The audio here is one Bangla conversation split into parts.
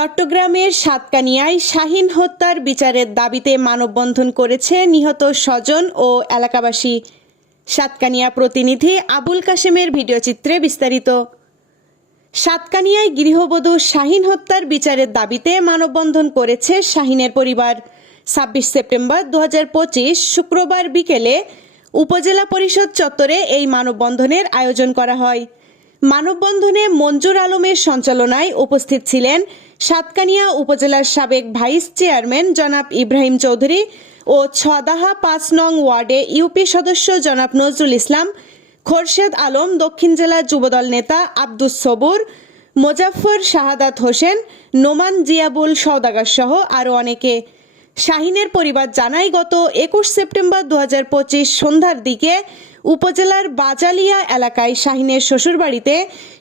চট্টগ্রামের সাতকানিয়ায় শাহীন হত্যার বিচারের দাবিতে মানববন্ধন করেছে নিহত স্বজন ও এলাকাবাসী। সাতকানিয়া প্রতিনিধি আবুল কাশেমের ভিডিওচিত্রে বিস্তারিত। সাতকানিয়ায় গৃহবধূ শাহীন হত্যার বিচারের দাবিতে মানববন্ধন করেছে শাহীনের পরিবার। ২৬ সেপ্টেম্বর ২০২৫ শুক্রবার বিকেলে উপজেলা পরিষদ চত্বরে এই মানববন্ধনের আয়োজন করা হয়। মানববন্ধনে মঞ্জুর আলমের সঞ্চালনায় উপস্থিত ছিলেন সাতকানিয়া উপজেলার সাবেক ভাইস চেয়ারম্যান জনাব ইব্রাহিম চৌধুরী ও ছদাহা ৫ নং ওয়ার্ডে ইউপি সদস্য জনাব নজরুল ইসলাম, খোরশেদ আলম, দক্ষিণ জেলা যুবদল নেতা আব্দুস সবুর, মোজাফফর শাহাদাত হোসেন, নোমান জিয়াবুল সওদাগর সহ আরও অনেকে। শাহীনের পরিবার জানায়, গত ২১ সেপ্টেম্বর ২০২৫ সন্ধ্যার দিকে উপজেলার বাজালিয়া এলাকায় শাহীনের শ্বশুরবাড়িতে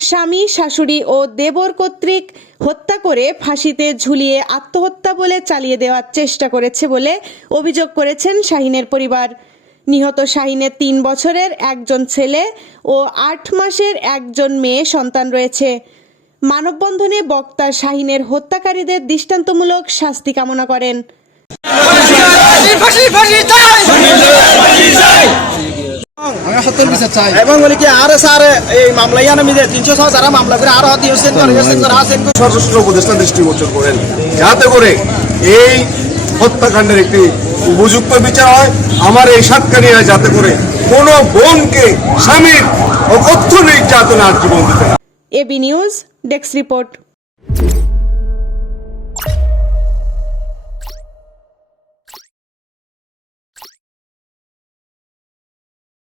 স্বামী, শাশুড়ি ও দেবর কর্তৃক হত্যা করে ফাঁসিতে ঝুলিয়ে আত্মহত্যা বলে চালিয়ে দেওয়ার চেষ্টা করেছে বলে অভিযোগ করেছেন শাহীনের পরিবার। নিহত শাহীনের ৩ বছরের একজন ছেলে ও ৮ মাসের একজন মেয়ে সন্তান রয়েছে। মানববন্ধনে বক্তা শাহীনের হত্যাকারীদের দৃষ্টান্তমূলক শাস্তি কামনা করেন। এবং বলি কি আর স্যার এই মামলা ইয়ানামিদের ৩০০ যারা মামলা করে আরো সশস্ত্র উপদেষ্টা দৃষ্টিগোচর করেন, যাতে করে এই হত্যাকাণ্ডের একটি উপযুক্ত বিচার হয়। আমার এই সাতকানিয়ায় যাতে করে কোনো বোনকে স্বামীর অকথ্য নির্যাতন আর জীবন দিতে। AB news desk report.